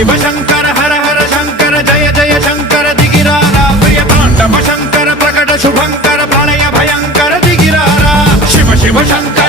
शिव शंकर हर हर शंकर जय जय शंकर दिगिरारा प्रिय तांडव शंकर प्रकट शुभंकर प्रलय भयंकर दिगिरारा शिव शिव शंकर